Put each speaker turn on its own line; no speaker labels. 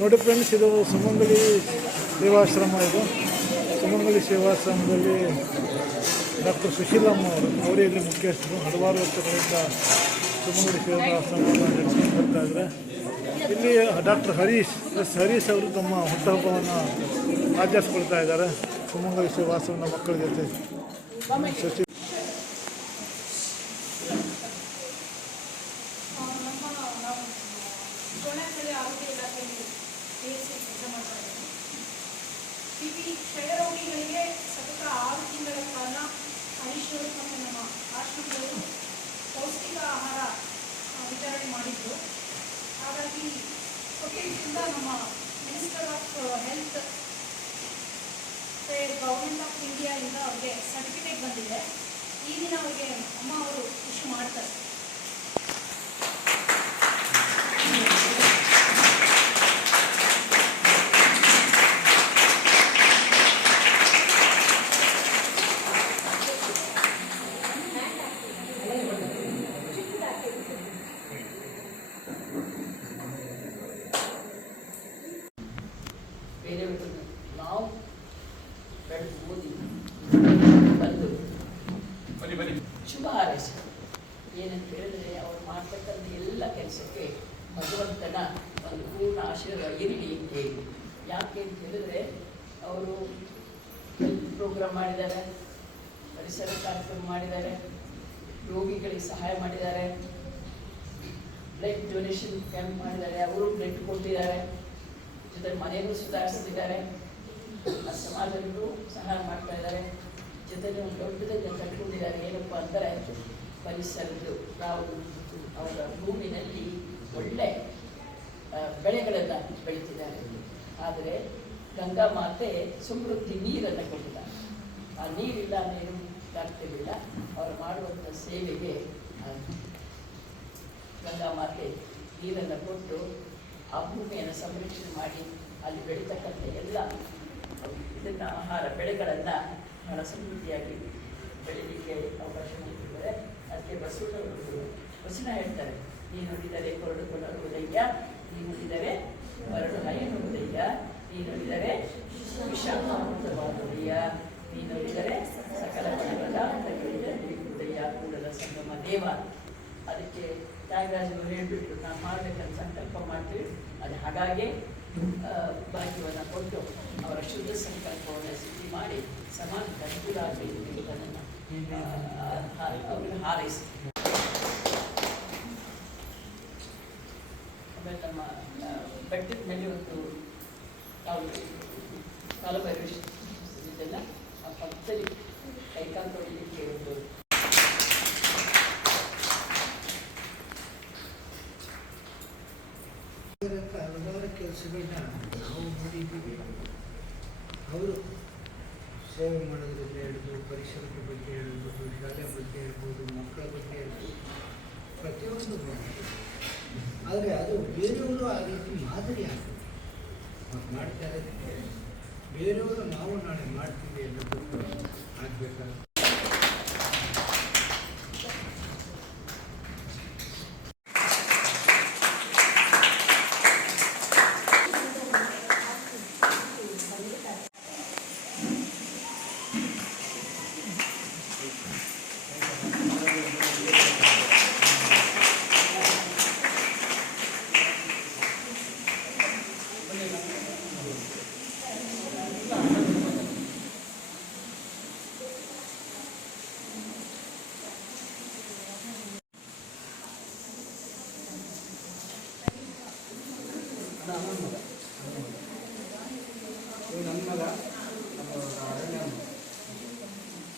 ನೋಡಿ ಫ್ರೆಂಡ್ಸ್, ಇದು ಸುಮಂಗಲಿ ಸೇವಾಶ್ರಮ ಇದು. ಸುಮಂಗಲಿ ಸೇವಾಶ್ರಮದಲ್ಲಿ ಡಾಕ್ಟರ್ ಸುಶೀಲಮ್ಮ ಅವರು ಅವರೇ ಇಲ್ಲಿ ಮುಖ್ಯಸ್ಥರು ಹಲವಾರು ವರ್ಷಗಳಿಂದ ಸುಮಂಗಲಿ ಸೇವಾಶ್ರಮವನ್ನು ನಡೆಸ್ಕೊಂಡು ಬರ್ತಾ ಇದ್ದಾರೆ. ಇಲ್ಲಿ ಡಾಕ್ಟರ್ ಹರೀಶ್, ಎಸ್ ಹರೀಶ್ ಅವರು ತಮ್ಮ ಹುಟ್ಟುಹಬ್ಬವನ್ನು ಆಚರಿಸ್ಕೊಳ್ತಾ ಇದ್ದಾರೆ. ಸುಮಂಗಲಿ ಸೇವಾಶ್ರಮದ ಮಕ್ಕಳ ಜೊತೆ. ಶಶಿ
ಕ್ಷಯರೋಗಿಗಳಿಗೆ ಸತತ ಆರು ತಿಂಗಳ ಕಾಲ ಹರೀಶ್ವರು ಮತ್ತು ನಮ್ಮ ಆಶ್ರಮದವರು ಪೌಷ್ಟಿಕ ಆಹಾರ ವಿತರಣೆ ಮಾಡಿದ್ದು ಹಾಗಾಗಿ ಸೊಸೈಟಿಯಿಂದ ನಮ್ಮ minister of health government of ಇಂಡಿಯಾದಿಂದ ಅವ್ರಿಗೆ ಸರ್ಟಿಫಿಕೇಟ್ ಬಂದಿದೆ. ಈ ದಿನ ಅವರಿಗೆ ಅಮ್ಮ ಅವರು ಖುಷಿ ಮಾಡ್ತಾರೆ.
ಬೇರೆಯವ್ರನ್ನ ನಾವು ಬೆಳೆದು ಓದಿ ಬಂದು ಶುಭ ಹಾರೈಸಿ ಏನಂತ ಹೇಳಿದ್ರೆ ಅವ್ರು ಮಾಡ್ತಕ್ಕಂಥ ಎಲ್ಲ ಕೆಲಸಕ್ಕೆ ಭಗವಂತನ ಒಂದು ಪೂರ್ಣ ಆಶೀರ್ವಾದ ಇರಲಿ ಅಂತ ಹೇಳಿ. ಯಾಕೆ ಅಂತ ಹೇಳಿದ್ರೆ ಅವರು ಪ್ರೋಗ್ರಾಮ್ ಮಾಡಿದ್ದಾರೆ ಪರಿಸರ ಕಾರ್ಯಕ್ರಮ ಮಾಡಿದ್ದಾರೆ ರೋಗಿಗಳಿಗೆ ಸಹಾಯ ಮಾಡಿದ್ದಾರೆ ಬ್ಲಡ್ ಡೊನೇಷನ್ ಕ್ಯಾಂಪ್ ಮಾಡಿದ್ದಾರೆ ಅವರು ಬ್ಲಡ್ ಕೊಟ್ಟಿದ್ದಾರೆ. ಜೊತೆ ಮನೆಯಲ್ಲೂ ಸುಧಾರಿಸ್ತಿದ್ದಾರೆ ಸಮಾಜಕ್ಕೂ ಸಹಾಯ ಮಾಡ್ತಾ ಇದ್ದಾರೆ. ಜೊತೆಗೆ ಒಂದು ದೊಡ್ಡದನ್ನು ಕಟ್ಕೊಂಡಿದ್ದಾರೆ ಏನಪ್ಪ ಅಂದರೆ, ಪರಿಸರದ್ದು. ನಾವು ಅವರ ಭೂಮಿನಲ್ಲಿ ಒಳ್ಳೆ ಬೆಳೆಗಳನ್ನು ಬೆಳೀತಿದ್ದಾರೆ. ಆದರೆ ಗಂಗಾ ಮಾತೆ ಸಮೃದ್ಧಿ ನೀರನ್ನು ಕೊಟ್ಟಿದ್ದಾರೆ. ಆ ನೀರಿಲ್ಲ, ನೀರು ಆಗ್ತಿರಲಿಲ್ಲ ಅವರು ಮಾಡುವಂಥ ಸೇವೆಗೆ ಗಂಗಾ ಮಾತೆ ನೀರನ್ನು ಕೊಟ್ಟು ಆ ಭೂಮಿಯನ್ನು ಸಂರಕ್ಷಣೆ ಮಾಡಿ ಅಲ್ಲಿ ಬೆಳೀತಕ್ಕಂಥ ಎಲ್ಲ ಇದನ್ನ ಆಹಾರ ಬೆಳೆಗಳನ್ನು ಬಹಳ ಸಮೃದ್ಧಿಯಾಗಿ ಬೆಳೀಲಿಕ್ಕೆ ಅವಕಾಶ ನೀಡಿದ್ದಾರೆ ಅದಕ್ಕೆ ಬಸವಣ್ಣವರು ವಚನ ಹೇಳ್ತಾರೆ. ನೀ ನೋಡಿದರೆ ಕೊರಡು ಕೊಡಲು ಉದಯ್ಯ ನೀ ನುಡಿದರೆ ಹೊರಡು ಹೈನು ಉದಯ್ಯ ನೀ ನುಡಿದರೆ ವಿಷಾಮೃತವಾದ ಉದಯ್ಯ ನೀ ನುಡಿದರೆ ಸಕಲ ತಗಳಿದ ಉದಯ್ಯ ಕೂಡಲ ಸಂಗಮ ದೇವ. ಅದಕ್ಕೆ ತ್ಯಾಗರಾಜರು ಹೇಳಿಬಿಟ್ಟು ನಾವು ಮಾಡಬೇಕಂತ ಸಂಕಲ್ಪ ಮಾಡ್ತೀವಿ. ಅದು ಹಾಗಾಗಿ ಭಾಗ್ಯವನ್ನು ಕೊಟ್ಟು ಅವರ ಶುದ್ಧ ಸಂಕಲ್ಪವನ್ನು ಸಿದ್ಧಿ ಮಾಡಿ ಸಮಾಜಕ್ಕೆ ಅನುಕೂಲ ಆಗಬೇಕು ಎಂಬುದನ್ನು ಅವ್ರಿಗೆ ಹಾರೈಸಿ ಆಮೇಲೆ ನಮ್ಮ ಬೆಟ್ಟದ ಮೇಲೆ ಒಂದು ಕಾಲು ಕಾಲಭೈರವ ಇದೆಲ್ಲ ಆ
ಹಲವಾರು ಕೆಲಸಗಳನ್ನ ನಾವು ಮಾಡಿದ್ದೀವಿ ಅವರು ಸೇವೆ ಮಾಡೋದ್ರಿಂದ ಹಿಡಿದು ಪರಿಸರದ ಬಗ್ಗೆ ಹೇಳ್ಬೋದು ಶಾಲೆ ಬಗ್ಗೆ ಹೇಳ್ಬೋದು, ಮಕ್ಕಳ ಬಗ್ಗೆ ಹೇಳ್ಬೋದು, ಪ್ರತಿಯೊಂದು ಆದರೆ ಅದು ಬೇರೆಯವರು ಆ ರೀತಿ ಮಾದರಿ ಆಗಬೇಕು. ಅವ್ರು ಮಾಡ್ತಾ ಇರೋದಕ್ಕೆ ಬೇರೆಯವರು ನಾವು ನಾಳೆ ಮಾಡ್ತೀವಿ ಅನ್ನೋದು ಆಗಬೇಕಾಗುತ್ತೆ.
ನನ್ನ ಮಗ